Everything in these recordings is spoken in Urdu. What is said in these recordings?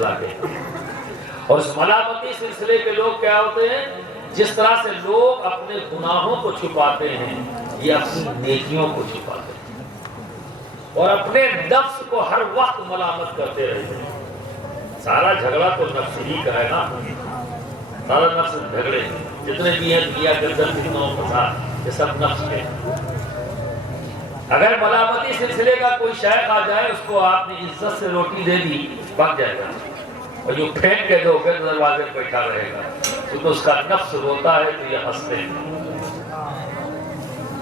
سلسلہ کہتے ہیں۔ اور اس ملامتی سلسلے کے لوگ کیا ہوتے ہیں؟ جس طرح سے لوگ اپنے گناہوں کو چھپاتے ہیں، یہ اپنی نیکیوں کو چھپاتے ہیں اور اپنے نفس کو ہر وقت ملامت کرتے رہتے ہیں۔ سارا جھگڑا تو نفس ہی کا ہے نا، سارا نفس جھگڑے جتنے بھی ہیں دنیا کے اندر فتنوں فساد یہ سب نفس کے ہیں۔ اگر ملامتی سلسلے کا کوئی شیخ آ جائے، اس کو آپ نے عزت سے روٹی دے دی، پک جائے گا، اور جو پھینک کے دو گے دروازے پہ بیٹھا رہے گا، کیونکہ اس کا نفس روتا ہے تو یہ ہنستے ہیں۔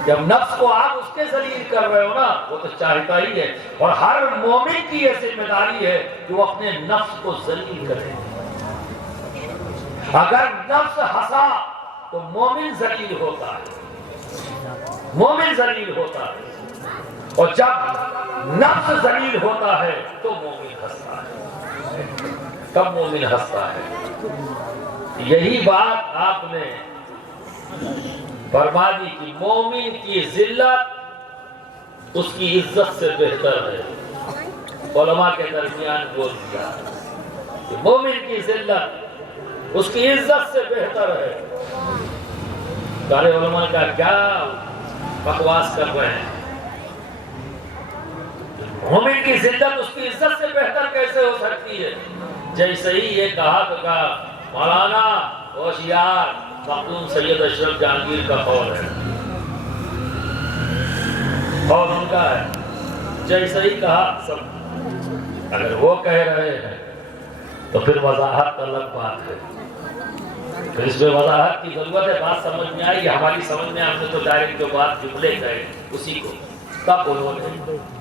جب نفس کو آپ اس کے ذلیل کر رہے ہو نا، وہ تو چاہتا ہی ہے، اور ہر مومن کی یہ ذمہ داری ہے کہ وہ اپنے نفس کو ذلیل کرے۔ اگر نفس ہنسا تو مومن ذلیل ہوتا ہے، مومن ذلیل ہوتا ہے، اور جب نفس ذلیل ہوتا ہے تو مومن ہنستا ہے۔ کب مومن ہنستا ہے؟ یہی بات آپ نے فرما دی کہ مومن کی ذلت اس کی عزت سے بہتر ہے۔ علماء کے درمیان بول دیا کہ مومن کی ذلت اس کی عزت سے بہتر ہے۔ سارے علماء کا کیا بکواس کر رہے ہیں؟ مومن کی ذلت اس کی عزت سے بہتر کیسے ہو سکتی ہے؟ جیسے ہی یہ کہا تو کہا مولانا ہوشیار، مخدوم سید اشرف جہانگیر کا قول ہے، قول ان کا ہے۔ جیسے ہی کہا سب، اگر وہ کہہ رہے ہیں تو پھر وضاحت الگ بات ہے، پھر اس میں وضاحت کی ضرورت ہے۔ بات سمجھ میں آئی، ہماری سمجھ میں، ہم نے تو ڈائریکٹ جو بات جملے کہے اسی کو۔ تب انہوں نے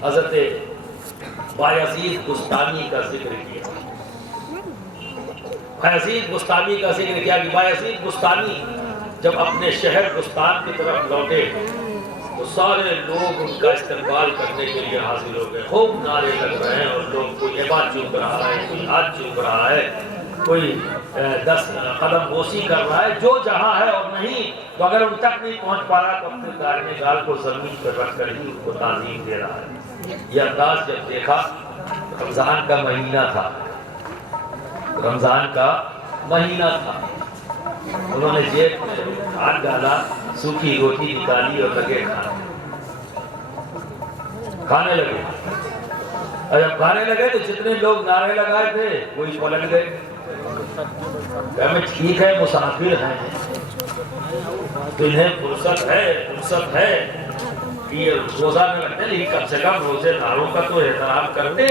حضرت بایزید بستانی کا ذکر کیا، بایزید بستانی کا ذکر کیا کہ بایزید بستانی جب اپنے شہر بستان کی طرف لوٹے تو سارے لوگ ان کا استقبال کرنے کے لیے حاضر ہو گئے، خوب نعرے لگ رہے ہیں، اور لوگ کوئی عبادت چوم رہا ہے، کوئی ہاتھ چوم رہا ہے، کوئی 10 قدم بوسی کر رہا ہے، جو جہاں ہے، اور نہیں تو اگر ان تک نہیں پہنچ پا رہا تو اپنے دائرے گال کو زمین پر رکھ کر ہی ان کو تعظیم دے رہا ہے۔ یہ انداز جب دیکھا، رمضان کا مہینہ تھا، رمضان کا مہینہ تھا، انہوں نے جیب میں ہاتھ ڈالا، سوکھی روٹی نکالی اور لگے کھانے لگے۔ اور جب کھانے لگے تو جتنے لوگ نعرے لگائے تھے وہی پلٹ گئے، کہ ٹھیک ہے مسافر ہیں، تمہیں فرصت ہے کہ یہ روزہ میں رکھتے، لیکن کم سے کم روزے داروں کا تو احترام کرتے،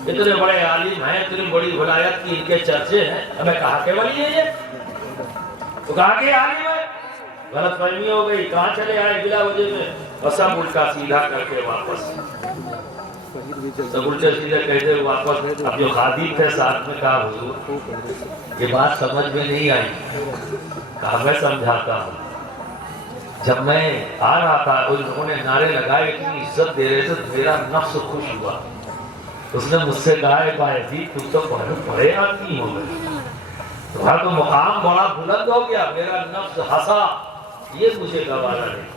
اتنے بڑے عالم ہیں، اتنی بڑی ولایت کی ان کے چرچے ہیں، ہمیں کہا کہ ولی ہے یہ، تو کہا کہ عالم ہے، غلط فہمی ہو گئی، کہاں چلے آئے بلا وجہ میں، اور سب الٹا سیدھا کر کے واپس، سب الٹا سیدھا کہتے ہوئے واپس۔ اب جو خادم تھے ساتھ میں کہا حضور یہ بات سمجھ میں نہیں آئی، کہا میں سمجھاتا ہوں۔ جب میں آ رہا تھا انہوں نے نعرے لگائے، اتنی عزت دے رہے تھے، میرا نفس خوش ہوا، اس نے مجھ سے کہا ہے بایزید تم تو بڑے آدمی ہو گئے، تمہارا تو مقام بڑا بلند ہو گیا، میرا نفس ہنسا، یہ مجھے گوارا نہیں،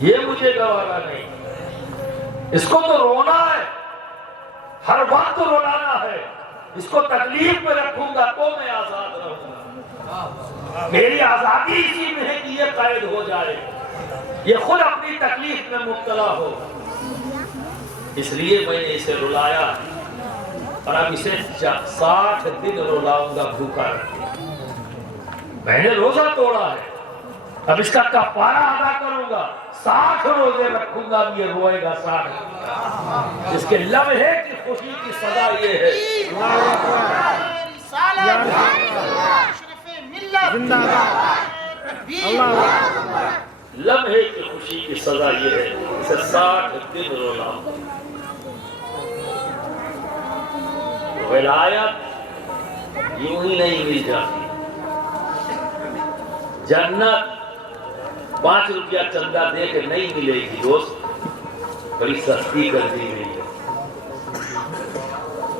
یہ مجھے گوارا نہیں، اس کو تو رونا ہے، ہر وقت تو رولانا ہے، اس کو تکلیف میں رکھوں گا تو میں آزاد رہوں گا، میری آزادی اسی میں ہے کہ یہ قید ہو جائے، یہ خود اپنی تکلیف میں مبتلا ہو، اس لیے میں نے اسے رلایا، اور اب اسے 60 دن رلاؤں گا بھوکا رکھے، میں نے روزہ توڑا ہے، اب اس کا کفارہ ادا کروں گا، 60 روزے رکھوں گا، اب یہ روئے گا 60، اس کے لمحے کی خوشی کی سزا یہ ہے، لمحے کی خوشی کی سزا یہ ہے، اسے 60 دن رلاؤں۔ ولایت یوں ہی نہیں مل جاتی، جنت 5 روپیہ چندہ دے کے نہیں ملے گی دوست، بڑی سستی کر دی گئی ہے،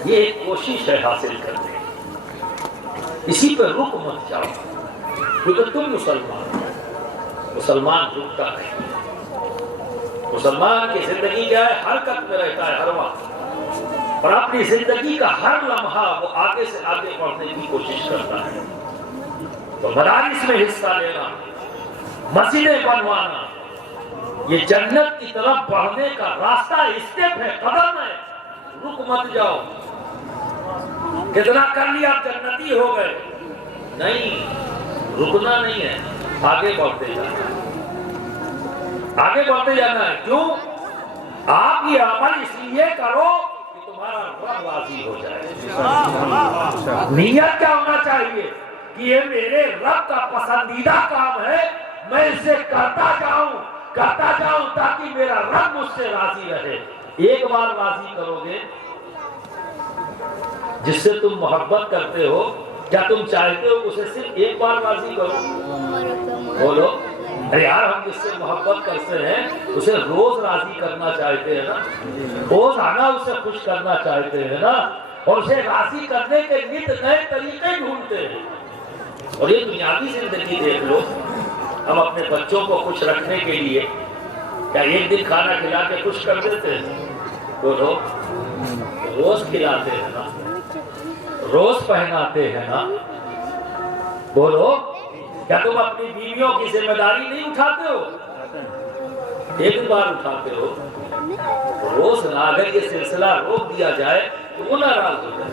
یہ ایک کوشش ہے حاصل کرنے کی، اسی پہ رک مت جاؤ، کیونکہ تم مسلمان رکتا نہیں، مسلمان کی زندگی کیا ہے، حرکت میں رہتا ہے ہر وقت، اور اپنی زندگی کا ہر لمحہ وہ آگے سے آگے بڑھنے کی کوشش کرتا ہے۔ تو مدارس میں حصہ لینا، مسجدیں بنوانا، یہ جنت کی طرف بڑھنے کا راستہ، اسٹیپ ہے، قدم ہے۔ رک مت جاؤ، کتنا کر لیا آپ جنتی ہو گئے، نہیں، رکنا نہیں ہے، آگے بڑھتے جانا ہے، آگے بڑھتے جانا ہے۔ کیوں؟ آپ یہ عمل اس لیے کرو کہ تمہارا رب راضی ہو جائے۔ نیت کیا ہونا چاہیے کہ یہ میرے رب کا پسندیدہ کام ہے، میں اسے کرتا جاؤں تاکہ میرا رب مجھ سے راضی رہے۔ ایک بار راضی کرو گے، جس سے تم محبت کرتے ہو، کیا تم چاہتے ہو اسے صرف ایک بار راضی کرو؟ بولو یار، ہم جس سے محبت کرتے ہیں اسے روز راضی کرنا چاہتے ہیں نا، روز آنا اسے خوش کرنا چاہتے ہیں نا، اور اسے راضی کرنے کے نت نئے طریقے ڈھونڈتے ہیں۔ اور یہ دنیاوی زندگی دیکھ لو، ہم اپنے بچوں کو خوش رکھنے کے لیے کیا ایک دن کھانا کھلا کے خوش کر دیتے ہیں؟ بولو، روز کھلاتے ہیں نا، روز پہناتے ہیں نا۔ بولو، کیا تم اپنی بیویوں کی ذمہ داری نہیں اٹھاتے ہو؟ ایک بار اٹھاتے ہو، روز نہ اگر یہ سلسلہ روک دیا جائے تو وہ ناراض ہو جائے۔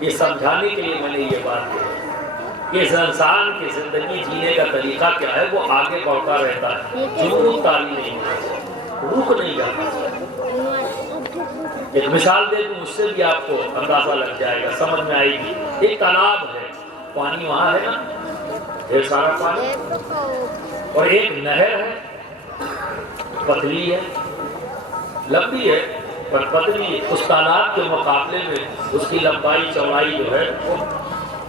یہ سمجھانے کے لیے میں نے یہ بات کہی کہ اس انسان کی زندگی جینے کا طریقہ کیا ہے، وہ آگے بڑھتا رہتا ہے، جمود تاری نہیں ہونا چاہیے، رک نہیں جانا چاہیے۔ ایک مثال دے دوں، اس سے بھی آپ کو اندازہ لگ جائے گا، سمجھ میں آئے گی۔ ایک تالاب ہے، پانی وہاں ہے نا، ڈھیر سارا پانی، اور ایک نہر ہے، پتلی ہے، لمبی ہے پر پتلی۔ اس تالاب کے مقابلے میں اس کی لمبائی چوڑائی جو ہے وہ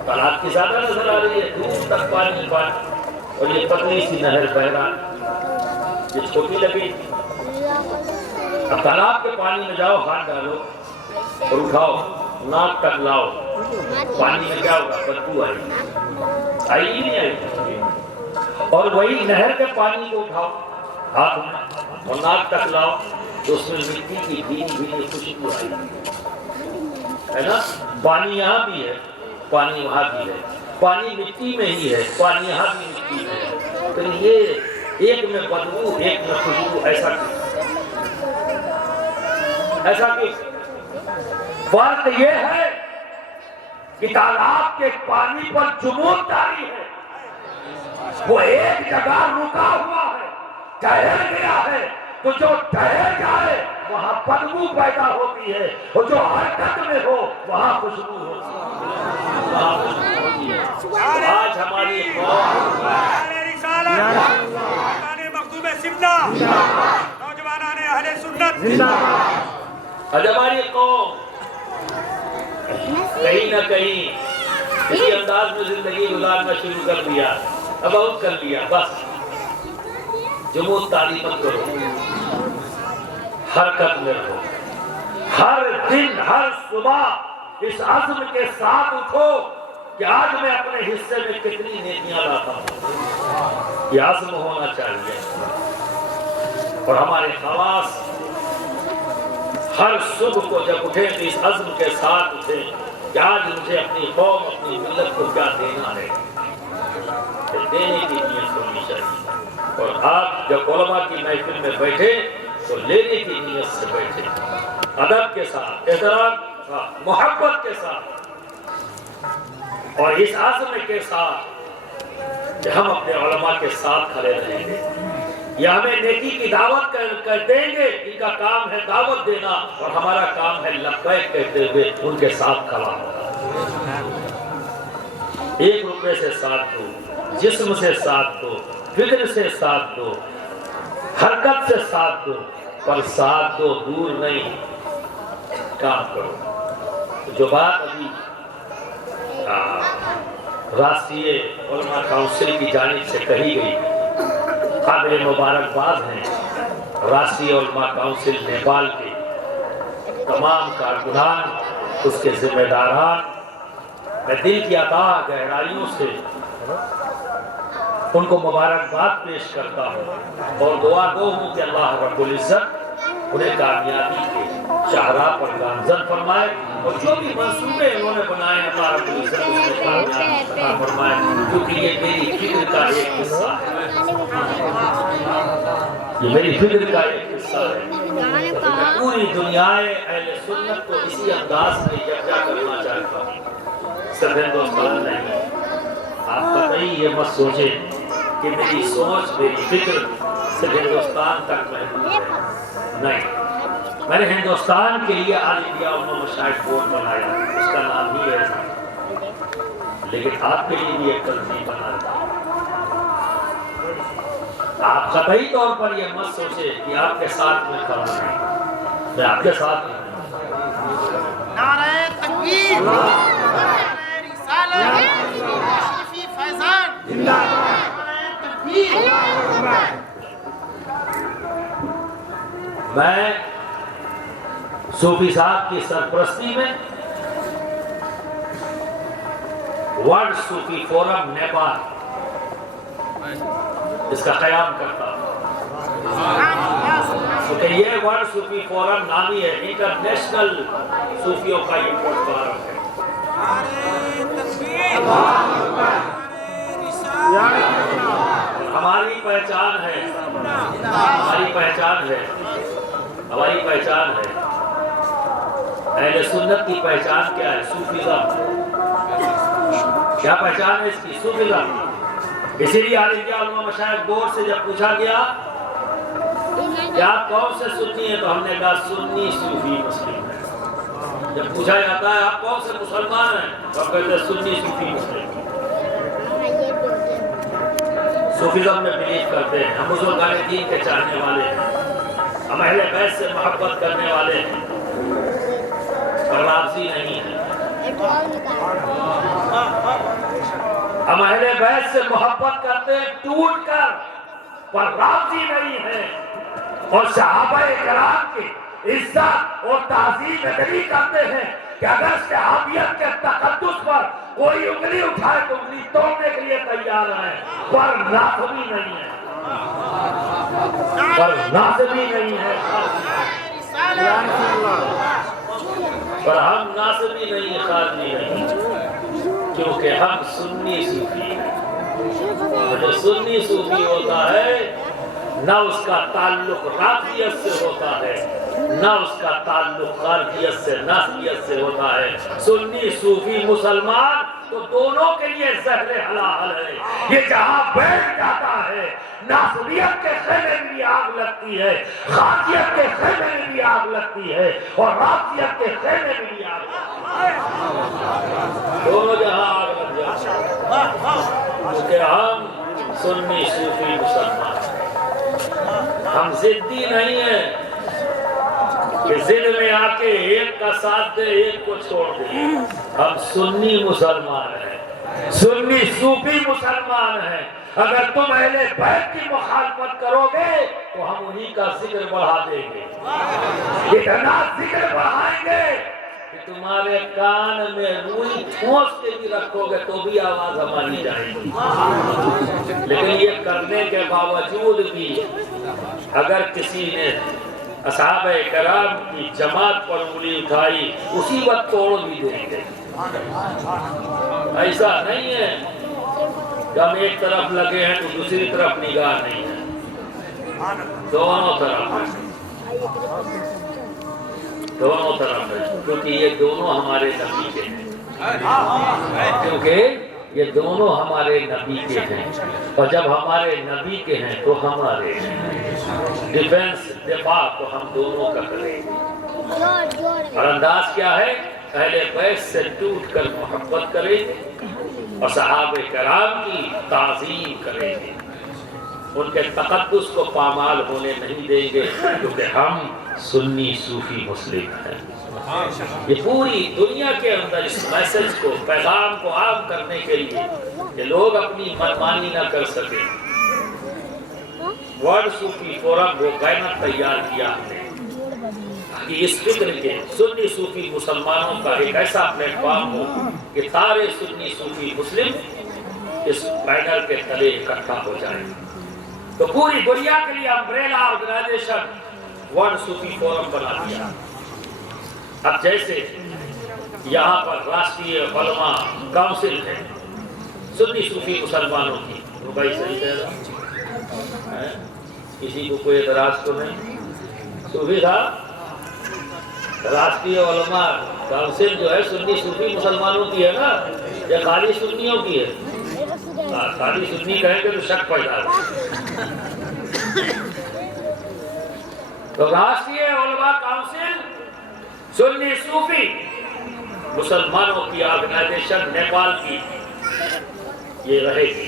تالاب کی زیادہ نظر آ رہی ہے، دور تک پانی پانی، اور یہ پتلی سی نہر بہ رہا، یہ چھوٹی لگی۔ اب تالاب کے پانی میں جاؤ، ہاتھ ڈالو اور اٹھاؤ، ناک تک لاؤ، پانی میں کیا ہوگا؟ بدبو آئی ہی نہیں آئی۔ اور وہی نہر کے پانی کو اٹھاؤ ہاتھ میں اور ناک تک لاؤ تو اس میں مٹی کی بھینی بھینی خوشبو آئی ہے نا۔ پانی یہاں بھی ہے، پانی وہاں بھی ہے، پانی مٹی میں ہی ہے، پانی یہاں بھی مٹی میں ہے، تو یہ ایک میں بدبو ایک میں خوشبو، ایسا کہ فرق یہ ہے کہ تالاب کے پانی پر جمود طاری ہے، وہ ایک جگہ رکا ہوا ہے، ٹھہر گیا ہے، تو جو ٹھہر جائے وہاں بدبو پیدا ہوتی ہے، اور جو حرکت میں ہو وہاں خوشبو ہوتی ہے۔ آج ہماری قوم مخدوم سمنا، نوجوانان اہل سنت، آج ہماری قوم کہیں نہ کہیں اسی انداز میں زندگی گزارنا شروع کر دیا، اب بہت کر لیا، بس جمود طاری مت کرو، حرکت میں رہو، ہر دن ہر صبح اس عزم کے ساتھ اٹھو کہ آج میں اپنے حصے میں کتنی نیکیاں لاتا ہوں، یہ عزم ہونا چاہیے۔ اور ہمارے خواص ہر صبح کو جب اٹھیں تو اس عزم کے ساتھ اٹھیں کہ آج مجھے اپنی قوم اپنی ملت کو کیا دینا ہے، دینے کی نیت ہونی چاہیے۔ اور آپ جب علماء کی محفل میں بیٹھے تو لینے کی نیت سے بیٹھے، ادب کے ساتھ، احترام کے ساتھ، محبت کے ساتھ، اور اس عزم کے ساتھ کہ ہم اپنے علماء کے ساتھ کھڑے رہیں گے، یا ہمیں نیکی کی دعوت کر دیں گے، ان کا کام ہے دعوت دینا اور ہمارا کام ہے لبیک کہتے ہوئے ان کے ساتھ کھڑا ہونا۔ 1 روپے سے ساتھ دو، جسم سے ساتھ دو، فکر سے ساتھ دو، حرکت سے ساتھ دو، پر ساتھ دو، دور نہیں، کام کرو۔ جو بات ابھی راشٹریہ علماء کونسل کی جانب سے کہی گئی، قابل مبارکباد ہیں راشٹریہ علماء کونسل نیپال کے تمام کارکنان، اس کے ذمہ داران، میں دل کی عطا گہرائیوں سے ان کو مبارکباد پیش کرتا ہوں اور دعا گو ہوں کہ اللہ رب العزت انہیں کامیابی دے۔ شاہراہ پر گامزن فرمائے، اور جو بھی منصوبے انہوں نے بنائے اللہ رب العزت اس میں کامیاب عطا فرمائے، کیونکہ یہ میری فکر کا ایک حصہ ہے، یہ میری فکر کا ایک حصہ ہے۔ پوری دنیا اہل سنت کو اسی انداز میں یکجا کرنا چاہتا ہوں، صرف ہندوستان نہیں۔ آپ قطعی یہ مت سوچیں کہ میری سوچ میری فکر صرف ہندوستان تک محدود ہے، نہیں، میں نے ہندوستان کے لیے آل انڈیا علماء مشاہد بورڈ بنایا، اس کا نام ہی ہے، لیکن آپ کے لیے بھی ایک تنظیم بنا رہا ہے۔ آپ قطعی طور پر یہ مت سوچیں کہ آپ کے ساتھ میں کھڑا ہوں، میں آپ کے ساتھ ہوں۔ نعرہ تکبیر، نعرہ رسالت، اشرفی فیضان، نعرہ تکبیر۔ میں صوفی صاحب کی سرپرستی میں ورلڈ صوفی فورم نیپال اس کا قیام کرتا ہوں، کیونکہ یہ ورلڈ صوفی فورم نامی ہے، انٹرنیشنل صوفیوں کا یہ پلیٹ فارم ہے۔ ہماری پہچان ہے، ہماری پہچان ہے، ہماری پہچان ہے، اہل سنت کی پہچان کیا ہے؟ صوفیزم۔ کیا پہچان ہے اس کی؟ صوفیزم۔ اسی لیے آل انڈیا علماء مشاہد بورڈ سے جب پوچھا گیا کہ آپ کون سے سنی ہیں، تو ہم نے کہا سنی صوفی مسلم ہے۔ جب پوچھا جاتا ہے آپ کون سے مسلمان ہیں، تو ہم کہتے ہیں سنی صوفی مسلم۔ صوفیزم میں بلیو کرتے ہیں، ہم بزرگان دین کے چاہنے والے ہیں، ہم اہل بیت سے محبت کرنے والے ہیں، پر رافضی نہیں ہیں۔ ہم اہل بیت سے محبت کرتے ہیں ٹوٹ کر، پر رافضی نہیں ہیں، اور صحابہ کرام کی عزت اور تعظیم ادری کرتے ہیں کہ اگر صحابیت کے تقدس پر کوئی انگلی اٹھائے تو انگلی توڑنے کے لیے تیار ہیں، پر رافضی نہیں ہے، پر ناصبی نہیں ہے، پر ہم ناصبی نہیں ہیں، خارجی نہیں، کیونکہ ہم سنی صوفی ہیں۔ جو سنی صوفی ہوتا ہے نہ اس کا تعلق رافضیت سے ہوتا ہے، نہ اس کا تعلق خارجیت سے ناصبیت سے ہوتا ہے۔ سنی صوفی مسلمان تو دونوں کے لیے زہر حلال ہے، یہ جہاں بیٹھ جاتا ہے ناصبیت کے خیمے میں بھی آگ لگتی ہے، خارجیت کے خیمے میں بھی آگ لگتی ہے، اور رافضیت کے خیمے میں بھی آگ لگتی ہے، دونوں جہاں آگ لگ جاتا ہے، کیونکہ ہم سنی صوفی مسلمان ہیں۔ ہم ضدی نہیں ہیں کہ ضد میں آ کے ایک کا ساتھ دے ایک کو چھوڑ دے، ہم سنی مسلمان ہیں، سنی صوفی مسلمان ہیں۔ اگر تم اہل بیت کی مخالفت کرو گے تو ہم انہی کا ذکر بڑھا دیں گے، اتنا ذکر بڑھائیں گے کہ تمہارے کان میں روئی ٹھونس کے بھی رکھو گے تو بھی آواز ہماری جائے گی۔ لیکن یہ کرنے کے باوجود بھی اگر کسی نے اصحابہ کرام کی جماعت پر انگلی اٹھائی اسی وقت توڑ بھی دیں گے۔ ایسا نہیں ہے کہ ہم ایک طرف لگے ہیں تو دوسری طرف نگاہ نہیں ہے، دونوں طرف ہے، دونوں طرف ہے، کیونکہ یہ دونوں ہمارے نبی کے ہیں، کیونکہ یہ دونوں ہمارے نبی کے ہیں، اور جب ہمارے نبی کے ہیں تو ہمارے ہیں۔ ڈیفنس دفاع تو ہم دونوں کا کریں گے، اور انداز کیا ہے؟ اہل بیت سے ٹوٹ کر محبت کریں گے اور صحابہ کرام کی تعظیم کریں گے، ان کے تقدس کو پامال ہونے نہیں دیں گے، کیونکہ ہم سنی صوفی مسلم ہیں۔ یہ پوری دنیا کے اندر اس میسج کو پیغام کو عام کرنے کے لیے کہ لوگ اپنی منمانی نہ کر سکیں، ورلڈ صوفی فورم وہ قیمت تیار کیا ہے کہ اس فکر کے سنی صوفی مسلمانوں کا ایک ایسا پلیٹ فارم ہو کہ سارے سنی صوفی مسلم اس بینر کے تلے اکٹھا ہو جائیں۔ تو پوری دنیا کے لیے امبریلا آرگنائزیشن ورلڈ صوفی فورم بنا دیا، اب جیسے یہاں پر راشٹریہ علماء کونسل ہے سنی صوفی مسلمانوں کی، وہ بھائی صحیح کہہ رہا ہے، کسی کو کوئی اعتراض تو نہیں؟ صوفی تھا راشٹریہ علماء کونسل جو ہے سنی صوفی مسلمانوں کی ہے نا، یا خالی سنیوں کی ہے؟ خالی سنی کہیں گے تو شک پڑ جائے گا۔ تو راشٹریہ علماء کونسل سنی صوفی مسلمانوں کی آرگنائزیشن نیپال کی یہ رہے گی،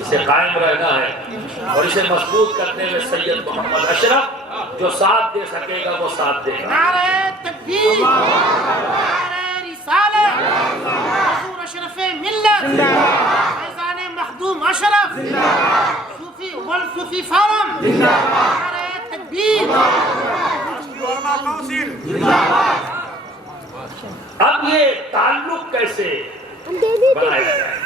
اسے قائم رہنا ہے، اور اسے مضبوط کرنے میں سید محمد اشرف جو ساتھ دے سکے گا وہ ساتھ دے گا۔ نعرہ تکبیر، نعرہ رسالت، حضور اشرف ملت، فیضان مخدوم اشرف، صوفی ورلڈ صوفی فورم، نعرہ تکبیر، علماء کونسل اب یہ تعلق کیسے بنایا جائے؟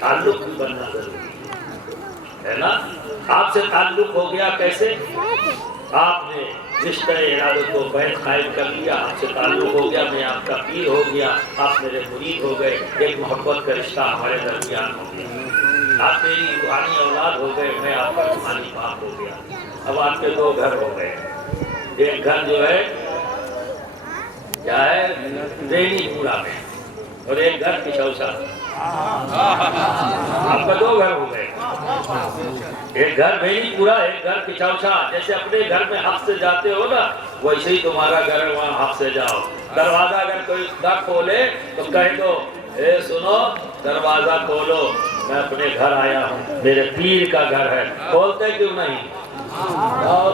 تعلق بھی بننا ضروری ہے نا۔ آپ سے تعلق ہو گیا کیسے؟ آپ نے رشتہ ارادت کو بیعت قائم کر لیا، آپ سے تعلق ہو گیا، میں آپ کا پیر ہو گیا، آپ میرے مرید ہو گئے، ایک محبت کا رشتہ ہمارے درمیان ہو گیا، آپ میری روحانی اولاد ہو گئے، میں آپ کا روحانی باپ ہو گیا۔ اب آپ کے دو گھر ہو گئے، ایک گھر جو ہے کیا ہے دینی پورا میں، اور ایک گھر پچھوسا۔ آپ کا دو گھر ہو گئے، ایک گھر بینی پورا، ایک گھر پچھوسا۔ جیسے اپنے گھر میں حق سے جاتے ہو نا، ویسے ہی تمہارا گھر ہے، وہاں حق سے جاؤ۔ دروازہ اگر کوئی نہ کھولے تو کہہ دو اے سنو دروازہ کھولو، میں اپنے گھر آیا ہوں، میرے پیر کا گھر ہے۔ کھولتے کیوں نہیں؟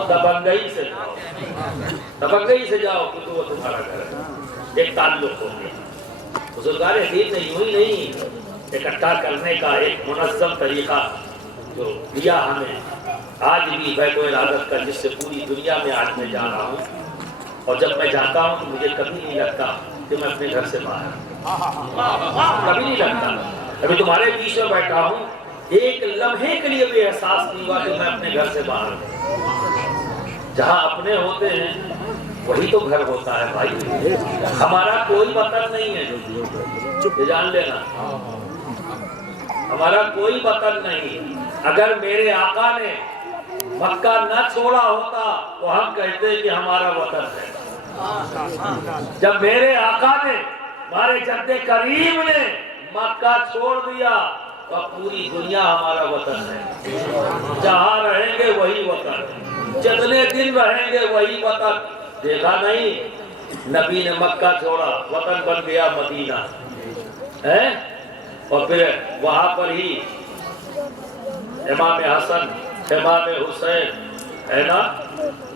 دبنگئی سے جاؤ، دبنگئی سے جاؤ کیونکہ وہ تمہارا گھر ہے۔ ایک تعلق ہو گیا۔ بزرگان حدیث نے یوں ہی نہیں اکٹھا کرنے کا ایک منظم طریقہ جو دیا ہمیں، آج بھی بیت العدد کا، جس سے پوری دنیا میں آج میں جا رہا ہوں، اور جب میں جاتا ہوں تو مجھے کبھی نہیں لگتا کہ میں اپنے گھر سے باہر ہوں، کبھی نہیں لگتا۔ ابھی تمہارے بیچ میں بیٹھا ہوں، ایک لمحے کے لیے بھی احساس نہیں ہوا کہ میں اپنے گھر سے باہر ہوں۔ جہاں اپنے ہوتے ہیں وہی تو گھر ہوتا ہے بھائی، ہمارا کوئی وطن نہیں ہے، یہ جان لینا، ہمارا کوئی وطن نہیں۔ اگر میرے آقا نے مکہ نہ چھوڑا ہوتا تو ہم کہتے کہ ہمارا وطن ہے۔ جب میرے آقا نے، ہمارے جد کریم نے مکہ چھوڑ دیا تو پوری دنیا ہمارا وطن ہے۔ جہاں رہیں گے وہی وطن، جتنے دن رہیں گے وہی وطن۔ دیکھا نہیں نبی نے مکہ چھوڑا، وطن بن گیا مدینہ، اور پھر وہاں پر ہی امام حسن، امام حسین ہے نا،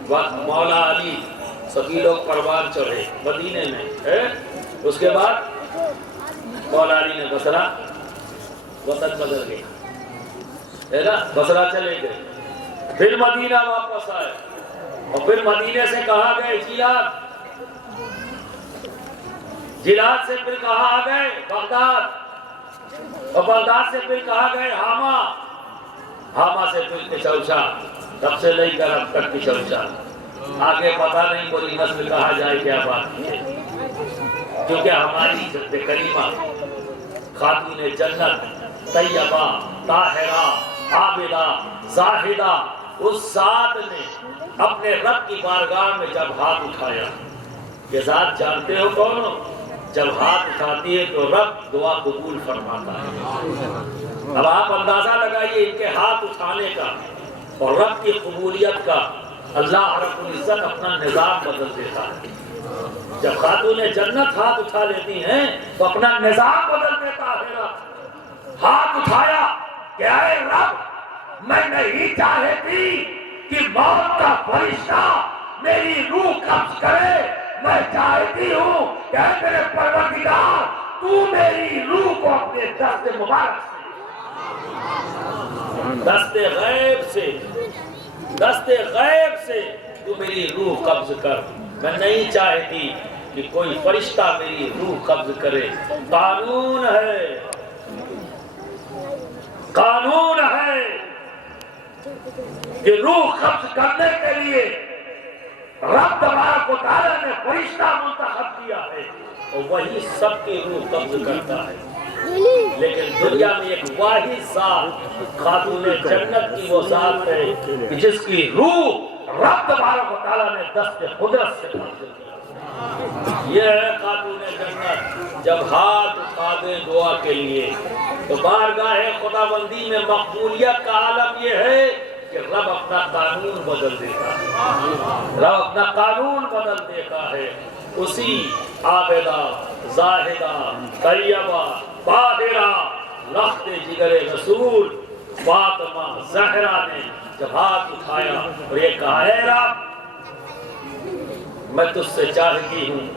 مولا علی، سبھی لوگ پروان چڑھے مدینے میں۔ اس کے بعد مولا علی نے بصرہ، وطن بدل گیا ہے نا، بصرہ چلے گئے، پھر مدینہ واپس آئے، اور پھر مدینے سے کہا گئے جلاد، جلاد سے پھر کہا آ گئے بغداد، اور بغداد سے پھر کہا گئے حاما، حاما سے پھر پشوشا، تب سے لے کر اب تک پشوشا۔ آگے پتہ نہیں کوئی نسل کہا جائے کیا بات ہے، کیونکہ ہماری جد کریمہ خاتون جنت طیبہ طاہرہ عابدہ زاہدہ، اس ذات نے اپنے رب کی بارگاہ میں جب ہاتھ اٹھایا، یہ ذات جانتے ہو کون ہو؟ جب ہاتھ اٹھاتی ہے تو رب دعا قبول فرماتا ہے۔ اب آپ اندازہ لگائیے ان کے ہاتھ اٹھانے کا اور رب کی قبولیت کا، اللہ رب العزت اپنا نظام بدل دیتا ہے۔ جب خاتون جنت ہاتھ اٹھا لیتی ہیں تو اپنا نظام بدل دیتا ہے رب۔ ہاتھ اٹھایا کہ اے رب، میں نہیں چاہتی کہ موت کا فرشتہ میری روح قبض کرے، میں چاہتی ہوں کہ اے میرے پروردگار تو میری روح کو اپنے دست مبارک سے، دست غیب سے تو میری روح قبض کر۔ میں نہیں چاہتی کہ کوئی فرشتہ میری روح قبض کرے۔ قانون ہے، قانون ہے کہ روح قبض کرنے کے لیے رب تبارک و تعالیٰ نے فرشتہ منتخب کیا ہے اور وہی سب کے روح قبض کرتا ہے. لیکن دنیا میں ایک واحد ذات خاتون جنت کی وہ ذات ہے کہ جس کی روح رب تبارک و تعالیٰ نے دست قدرت سے قبض کیا. یہ ہے خاتون جنت. جب ہاتھ اٹھا دیں دعا کے لیے تو بارگاہ خداوندی میں مقبولیت کا عالم یہ ہے کہ رب اپنا قانون بدل دیتا ہے. رب اپنا قانون بدل دیتا ہے. اسی عابدہ زاہدہ طیبہ باہرہ لخت جگر رسول فاطمہ زہرا نے جب ہاتھ اٹھایا اور یہ کہا ہے رب میں تجھ سے چاہتی ہوں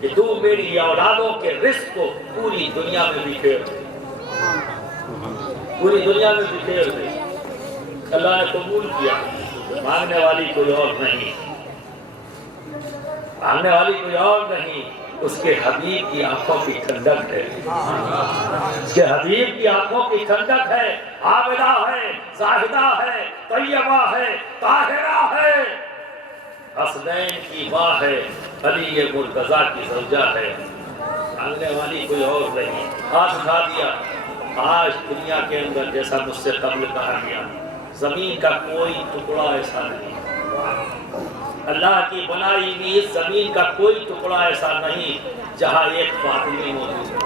کہ تو میری اولادوں کے رزق کو پوری دنیا میں بکھیر دے. پوری دنیا میں بکھیر دے. اللہ نے قبول کیا. مانگنے والی کوئی اور نہیں. مانگنے والی کوئی اور نہیں. اس کے حبیب کی آنکھوں کی ٹھنڈک ہے. اس کے حبیب کی آنکھوں کی ٹھنڈک ہے. عابدہ ہے, زاہدہ ہے, طیبہ ہے, طاہرہ ہے, حسنین کی ماں ہے, علی مرتضیٰ کی زوجہ ہے. مانگنے والی کوئی اور نہیں. ہاتھ اٹھا دیا. آج دنیا کے اندر جیسا مجھ سے قبل کہا گیا زمین کا کوئی ٹکڑا ایسا نہیں. اللہ کی بنائی ہوئی اس زمین کا کوئی ٹکڑا ایسا نہیں جہاں ایک فاطمی موجود ہو.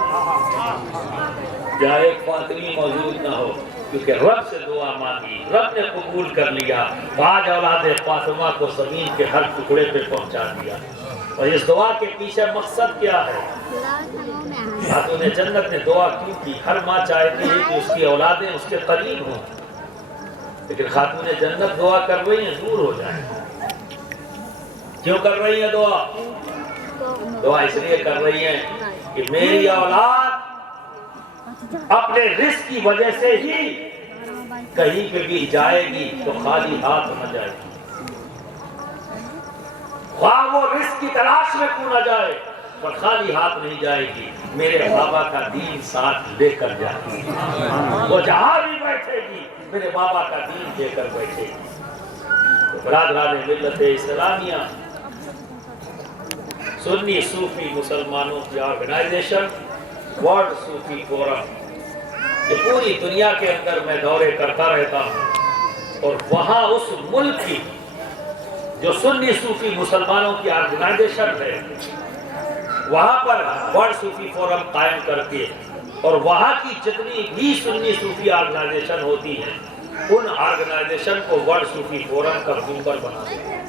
جہاں ایک فاطمی موجود نہ ہو. کیونکہ رب سے دعا مانگی, رب نے قبول کر لیا. آج اولاد فاطمہ کو زمین کے ہر ٹکڑے پہ پہنچا دیا. اور اس دعا کے پیچھے مقصد کیا ہے؟ خاتون جنت نے دعا کیوں کی؟ ہر ماں چاہتی ہے کہ اس کی اولادیں اس کے قریب ہوں. لیکن خاتون جنت دعا کر رہی ہیں دور ہو جائیں. کیوں کر رہی ہیں دعا؟ دعا اس لیے کر رہی ہیں کہ میری اولاد اپنے رزق کی وجہ سے ہی کہیں پہ بھی جائے گی تو خالی ہاتھ نہ جائے گی. خواہ وہ رزق کی تلاش میں کیوں نہ جائے پر خالی ہاتھ نہیں جائے گی. میرے بابا کا دین ساتھ لے کر جائے گی. وہ جہاں بھی بیٹھے گی میرے بابا کا دین لے کر بیٹھے گی. برادران ملت اسلامیہ, سنی صوفی مسلمانوں کی آرگنائزیشن ورلڈ صوفی فورم, یہ پوری دنیا کے اندر میں دورے کرتا رہتا ہوں اور وہاں اس ملک کی جو سنی صوفی مسلمانوں کی آرگنائزیشن ہے وہاں پر ورلڈ صوفی فورم قائم کرتی ہے. اور وہاں کی جتنی بھی سنی صوفی آرگنائزیشن ہوتی ہیں ان آرگنائزیشن کو ورلڈ صوفی فورم کا ممبر بنا دیا.